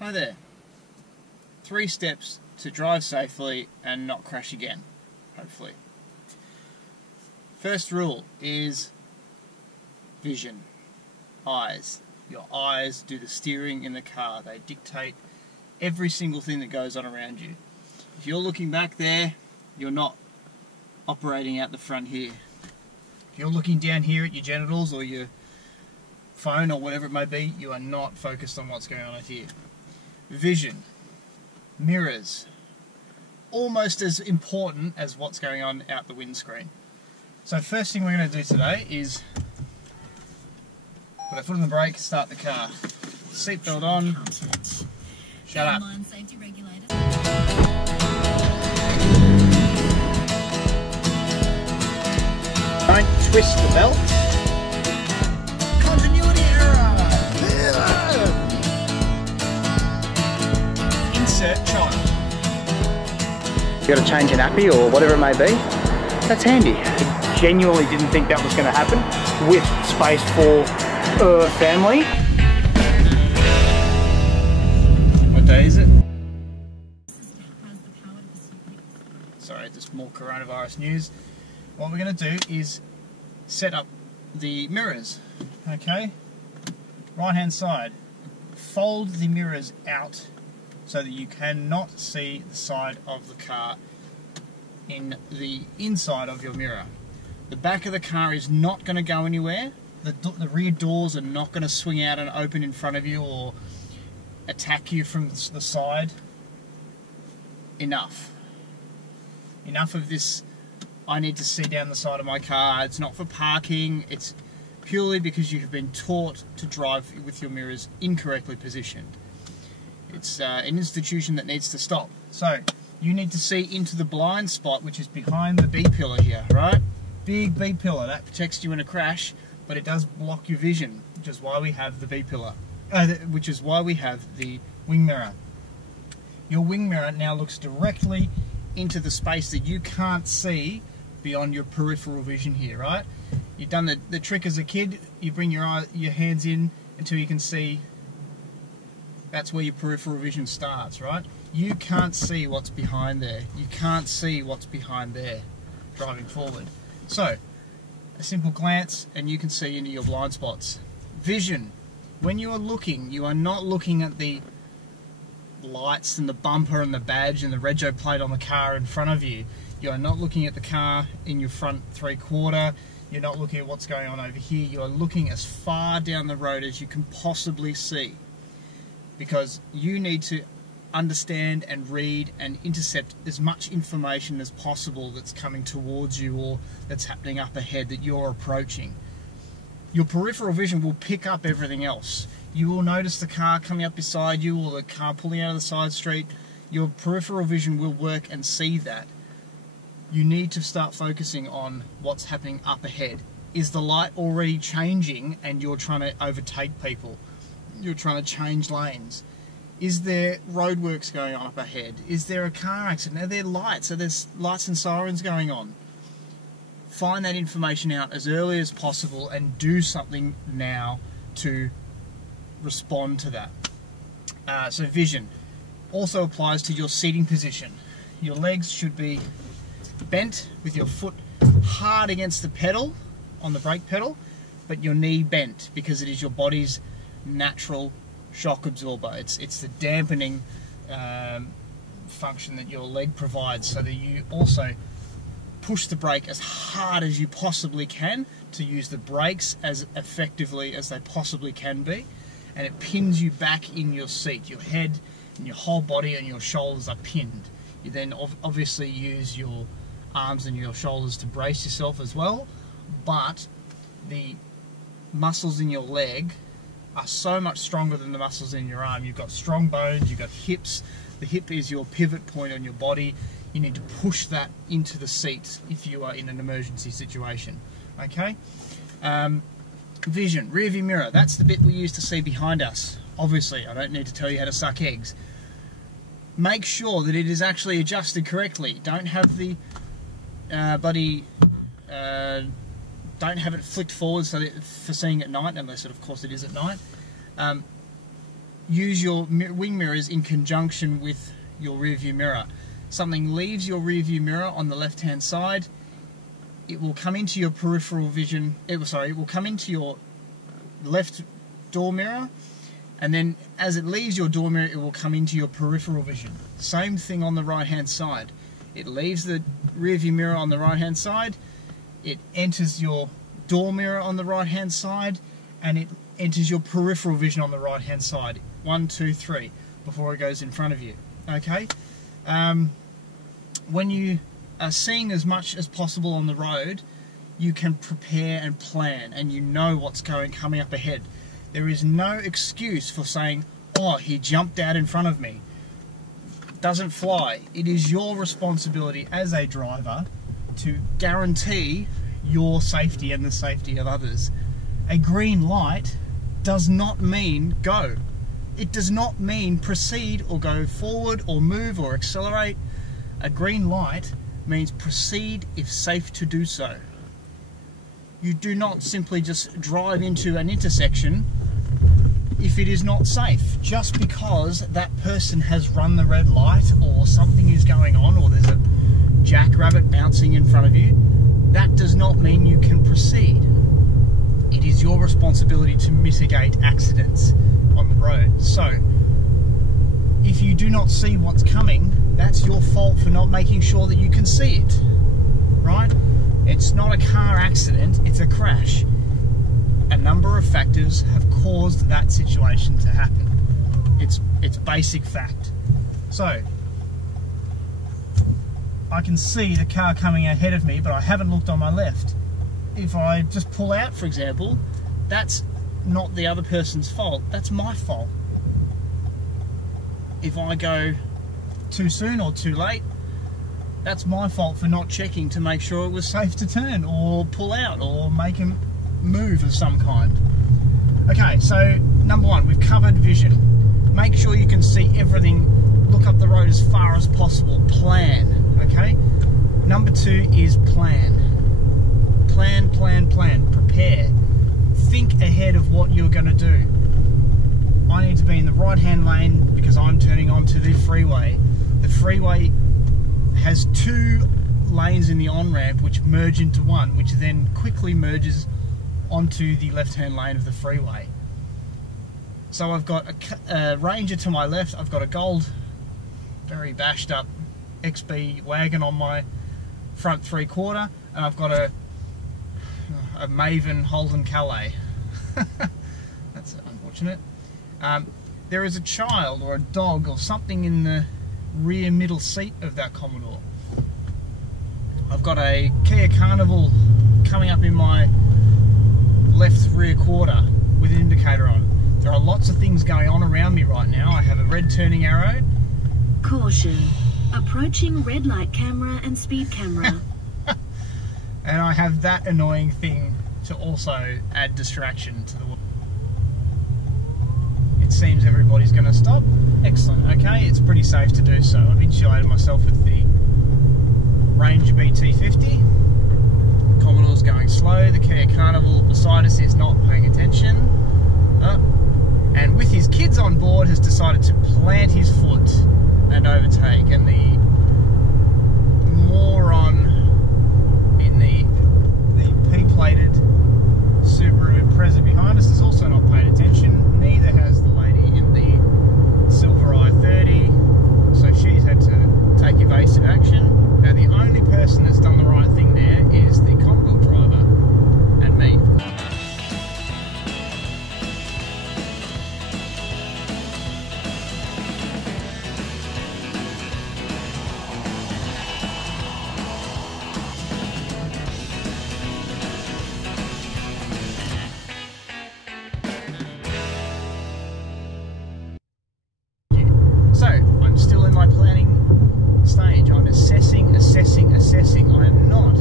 Hi there. 3 steps to drive safely and not crash again, hopefully. First rule is vision. Eyes. Your eyes do the steering in the car. They dictate every single thing that goes on around you. If you're looking back there, you're not operating out the front here. If you're looking down here at your genitals or your phone or whatever it may be, you are not focused on what's going on out here. Vision. Mirrors. Almost as important as what's going on out the windscreen. So first thing we're going to do today is put our foot on the brake, start the car. Seatbelt on. Shut up. Safety regulators. Don't twist the belt. Continuity error. Insert child. You got to change an nappy or whatever it may be. That's handy. I genuinely didn't think that was going to happen with space for family. What day is it? Sorry, just more coronavirus news. What we're going to do is set up the mirrors. Okay? Right hand side. Fold the mirrors out so that you cannot see the side of the car in the inside of your mirror. The back of the car is not going to go anywhere. The rear doors are not going to swing out and open in front of you or attack you from the side. Enough. Enough of this, I need to see down the side of my car. It's not for parking, it's purely because you have been taught to drive with your mirrors incorrectly positioned. It's an institution that needs to stop. So, you need to see into the blind spot, which is behind the B-pillar here, right? Big B-pillar, that protects you in a crash, but it does block your vision, which is why we have the B-pillar, which is why we have the wing mirror. Your wing mirror now looks directly into the space that you can't see beyond your peripheral vision here, right? You've done the trick as a kid, you bring your hands in until you can see. That's where your peripheral vision starts, right? You can't see what's behind there. You can't see what's behind there driving forward. So, a simple glance and you can see into your blind spots. Vision. When you are looking, you are not looking at the lights and the bumper and the badge and the rego plate on the car in front of you. You are not looking at the car in your front 3/4. You're not looking at what's going on over here. You are looking as far down the road as you can possibly see. Because you need to understand and read and intercept as much information as possible that's coming towards you or that's happening up ahead that you're approaching. Your peripheral vision will pick up everything else. You will notice the car coming up beside you or the car pulling out of the side street. Your peripheral vision will work and see that. You need to start focusing on what's happening up ahead. Is the light already changing and you're trying to overtake people? You're trying to change lanes. Is there roadworks going on up ahead? Is there a car accident? Are there lights? Are there lights and sirens going on? Find that information out as early as possible and do something now to respond to that. So vision also applies to your seating position. Your legs should be bent with your foot hard against the pedal, on the brake pedal, but your knee bent because it is your body's natural shock absorber. It's the dampening function that your leg provides so that you also push the brake as hard as you possibly can to use the brakes as effectively as they possibly can be, and it pins you back in your seat. Your head and your whole body and your shoulders are pinned. You then obviously use your arms and your shoulders to brace yourself as well, but the muscles in your leg are so much stronger than the muscles in your arm. You've got strong bones, you've got hips. The hip is your pivot point on your body. You need to push that into the seat if you are in an emergency situation. Okay? Vision, rear view mirror. That's the bit we use to see behind us. Obviously, I don't need to tell you how to suck eggs. Make sure that it is actually adjusted correctly. Don't have the don't have it flicked forward so that for seeing at night, unless of course it is at night. use your wing mirrors in conjunction with your rear view mirror. Something leaves your rear view mirror on the left hand side, it will come into your peripheral vision, it will come into your left door mirror, and then as it leaves your door mirror, it will come into your peripheral vision. Same thing on the right hand side. It leaves the rear view mirror on the right hand side, it enters your door mirror on the right hand side, and it enters your peripheral vision on the right hand side. 1, 2, 3 before it goes in front of you. Okay? When you are seeing as much as possible on the road, you can prepare and plan, and you know what's coming up ahead. There is no excuse for saying, oh, he jumped out in front of me. Doesn't fly. It is your responsibility as a driver to guarantee your safety and the safety of others. A green light does not mean go. It does not mean proceed or go forward or move or accelerate. A green light means proceed if safe to do so. You do not simply just drive into an intersection if it is not safe. Just because that person has run the red light or something is going on or there's a jackrabbit bouncing in front of you, that does not mean you can proceed. It is your responsibility to mitigate accidents on the road. So, if you do not see what's coming, that's your fault for not making sure that you can see it, right? It's not a car accident, it's a crash. A number of factors have caused that situation to happen. It's basic fact. So, I can see the car coming ahead of me, but I haven't looked on my left. If I just pull out, for example, that's not the other person's fault, that's my fault. If I go too soon or too late, that's my fault for not checking to make sure it was safe to turn or pull out or make a move of some kind. Okay, so number one, we've covered vision. Make sure you can see everything, look up the road as far as possible, plan, okay? Number two is plan. Plan, plan, plan, prepare. Think ahead of what you're going to do. I need to be in the right-hand lane because I'm turning onto the freeway. The freeway has two lanes in the on-ramp which merge into one, which then quickly merges onto the left-hand lane of the freeway. So I've got a Ranger to my left, I've got a gold, very bashed up XB wagon on my front three-quarter, and I've got a Maven Holden Calais. That's unfortunate. There is a child or a dog or something in the rear middle seat of that Commodore. I've got a Kia Carnival coming up in my left rear quarter with an indicator on. There are lots of things going on around me right now. I have a red turning arrow. Caution, approaching red light camera and speed camera. And I have that annoying thing to also add distraction to the world. It seems everybody's going to stop. Excellent, okay, it's pretty safe to do so. I've insulated myself with the Ranger BT50. Commodore's going slow, the Kia Carnival beside us is not paying attention. And with his kids on board has decided to plant his foot and overtake. And the moron in the P-plated Subaru Impreza behind us has also not paid attention. Neither has the lady in the Silver i30. So she's had to take evasive action. Now the only person that's done the right thing there is the Commodore driver and me. So, I'm still in my planning stage. I'm assessing. I am not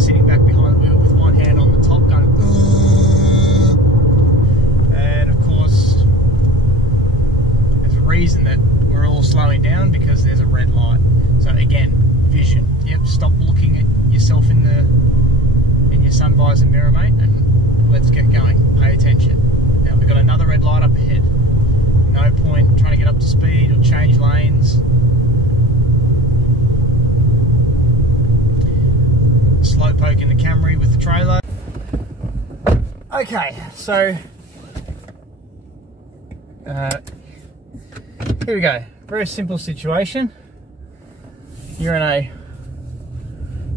sitting back behind the wheel with one hand on the top going, and of course, there's a reason that we're all slowing down because there's a red light. So again, vision. Yep, stop looking at yourself in your sun visor mirror, mate, and let's get going. Pay attention. Now we've got another red light up ahead. No point trying to get up to speed or change lanes. Slow poking the Camry with the trailer. Okay, so here we go. Very simple situation. You're in a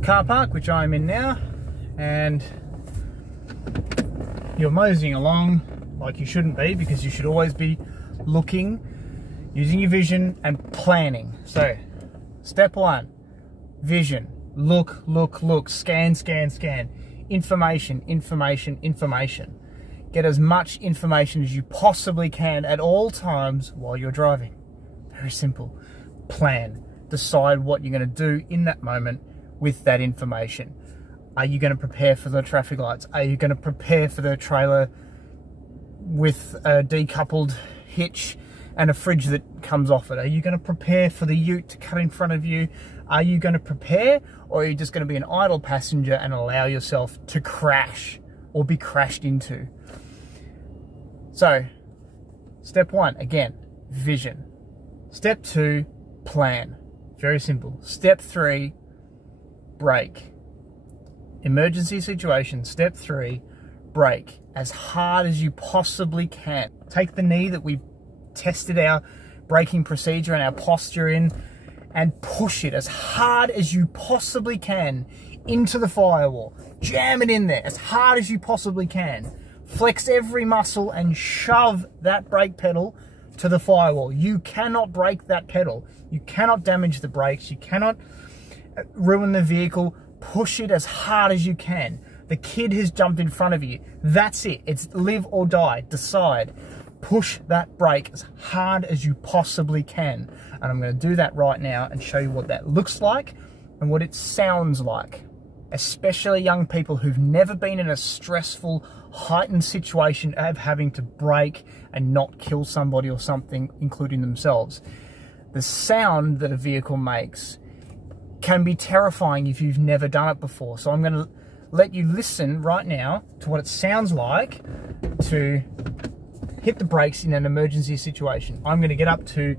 car park, which I'm in now, and you're moseying along like you shouldn't be, because you should always be looking, using your vision and planning. So, step one, vision. Look, look, look, scan, scan, scan. Information, information, information. Get as much information as you possibly can at all times while you're driving. Very simple. Plan. Decide what you're going to do in that moment with that information. Are you going to prepare for the traffic lights? Are you going to prepare for the trailer with a decoupled hitch and a fridge that comes off it? Are you going to prepare for the ute to cut in front of you? Are you going to prepare, or are you just going to be an idle passenger and allow yourself to crash or be crashed into? So, step one, again, vision. Step two, plan. Very simple. Step three, brake. Emergency situation. Step three, brake as hard as you possibly can. Take the knee that we've tested our braking procedure and our posture in, and push it as hard as you possibly can into the firewall. Jam it in there as hard as you possibly can. Flex every muscle and shove that brake pedal to the firewall. You cannot break that pedal. You cannot damage the brakes. You cannot ruin the vehicle. Push it as hard as you can. The kid has jumped in front of you. That's it. It's live or die. Decide. Push that brake as hard as you possibly can. And I'm going to do that right now and show you what that looks like and what it sounds like. Especially young people who've never been in a stressful, heightened situation of having to brake and not kill somebody or something, including themselves. The sound that a vehicle makes can be terrifying if you've never done it before. So I'm going to let you listen right now to what it sounds like to hit the brakes in an emergency situation. I'm going to get up to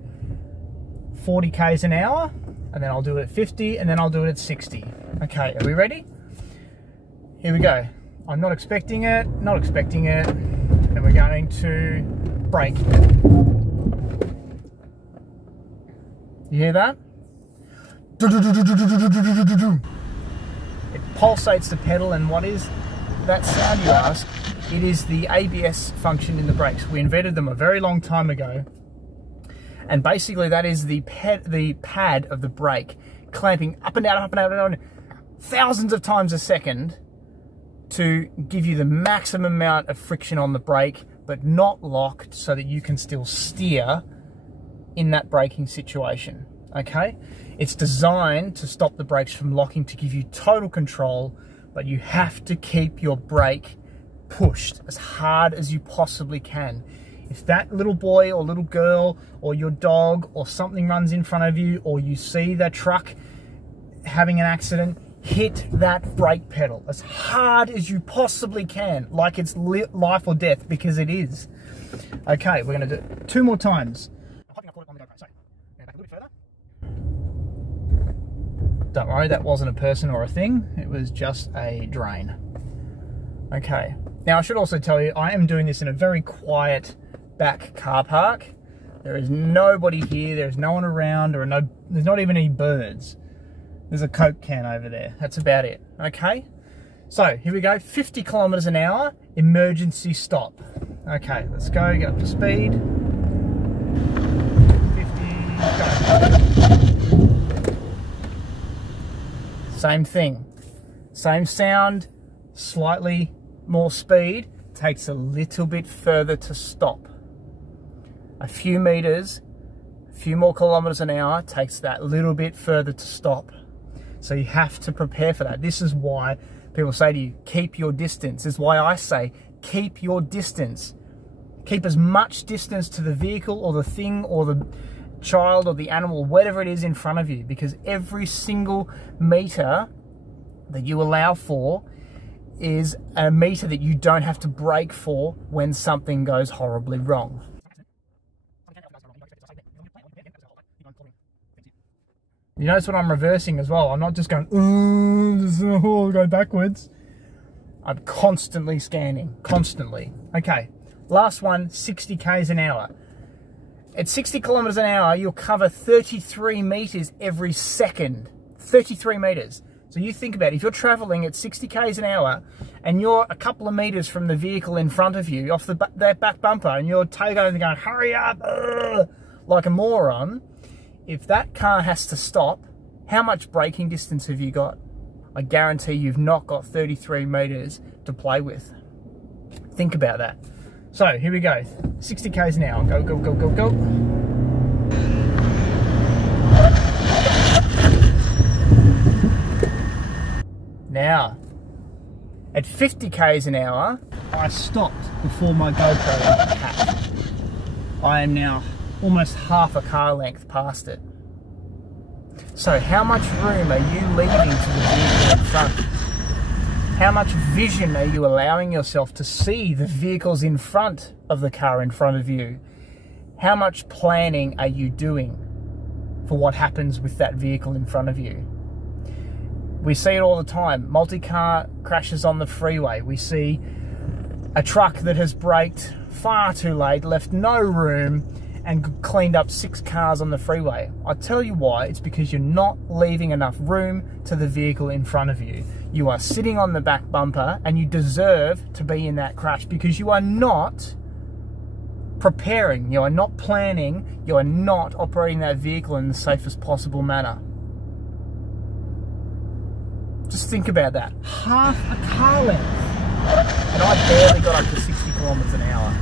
40 k's an hour, and then I'll do it at 50, and then I'll do it at 60. Okay, are we ready? Here we go. I'm not expecting it, and we're going to brake. You hear that? It pulsates the pedal, and what is that sound, you ask? It is the ABS function in the brakes. We invented them a very long time ago, and basically that is the pad of the brake clamping up and down, up and down, up and down, thousands of times a second to give you the maximum amount of friction on the brake, but not locked, so that you can still steer in that braking situation. Okay? It's designed to stop the brakes from locking, to give you total control, but you have to keep your brake pushed as hard as you possibly can. If that little boy or little girl or your dog or something runs in front of you, or you see that truck having an accident, hit that brake pedal as hard as you possibly can, like it's life or death, because it is. Okay, we're going to do it 2 more times. I think I've got it on the GoPro. So, go back a little bit further. Don't worry, that wasn't a person or a thing. It was just a drain. Okay. Now, I should also tell you, I am doing this in a very quiet back car park. There is nobody here. There's no one around. There's not even any birds. There's a Coke can over there. That's about it. Okay? So, here we go. 50 kilometers an hour. Emergency stop. Okay, let's go. Get up to speed. 50. Go. Same thing. Same sound. Slightly more speed. Takes a little bit further to stop. A few meters, a few more kilometers an hour, takes that little bit further to stop. So you have to prepare for that. This is why people say to you, keep your distance. This is why I say, keep your distance. Keep as much distance to the vehicle or the thing or the child or the animal, whatever it is in front of you, because every single meter that you allow for is a meter that you don't have to brake for when something goes horribly wrong. You notice when I'm reversing as well, I'm not just going, oh, go backwards. I'm constantly scanning, constantly. Okay, last one, 60 k's an hour. At 60 kilometers an hour, you'll cover 33 meters every second. 33 meters. So you think about it, if you're traveling at 60 k's an hour and you're a couple of meters from the vehicle in front of you, off that back bumper, and you're going, hurry up, like a moron, if that car has to stop, how much braking distance have you got? I guarantee you've not got 33 meters to play with. Think about that. So here we go, 60 k's an hour, go, go, go, go, go. Now, at 50 k's an hour, I stopped before my GoPro hat. I am now almost half a car length past it. So how much room are you leaving to the vehicle in front? How much vision are you allowing yourself to see the vehicles in front of the car in front of you? How much planning are you doing for what happens with that vehicle in front of you? We see it all the time. Multi-car crashes on the freeway. We see a truck that has braked far too late, left no room, and cleaned up 6 cars on the freeway. I tell you why, it's because you're not leaving enough room to the vehicle in front of you. You are sitting on the back bumper and you deserve to be in that crash because you are not preparing, you are not planning, you are not operating that vehicle in the safest possible manner. Just think about that. Half a car length. And I barely got up to 60 kilometers an hour.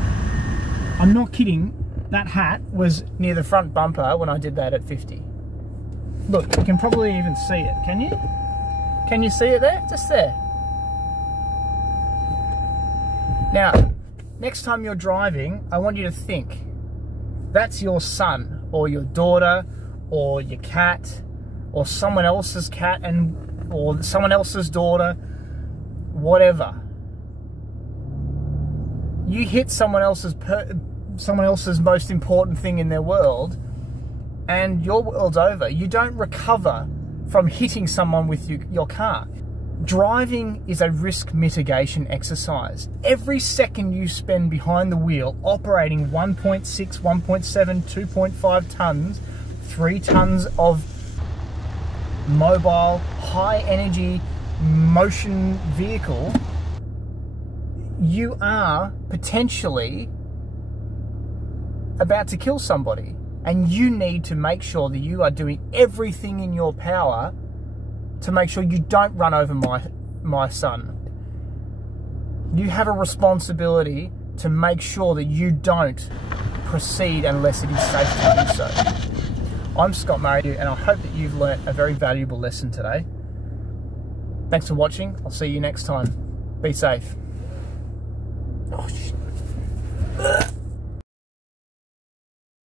I'm not kidding. That hat was near the front bumper when I did that at 50. Look, you can probably even see it, can you? Can you see it there? Just there. Now, next time you're driving, I want you to think, that's your son or your daughter or your cat or someone else's cat or someone else's daughter, whatever. You hit someone else's most important thing in their world and your world's over. You don't recover from hitting someone with your car. Driving is a risk mitigation exercise. Every second you spend behind the wheel operating 1.6, 1.7, 2.5 tons, 3 tons of mobile, high energy motion vehicle, you are potentially about to kill somebody, and you need to make sure that you are doing everything in your power to make sure you don't run over my son. You have a responsibility to make sure that you don't proceed unless it is safe to do so. I'm Scott Murray, and I hope that you've learnt a very valuable lesson today. Thanks for watching. I'll see you next time. Be safe. Oh, shit.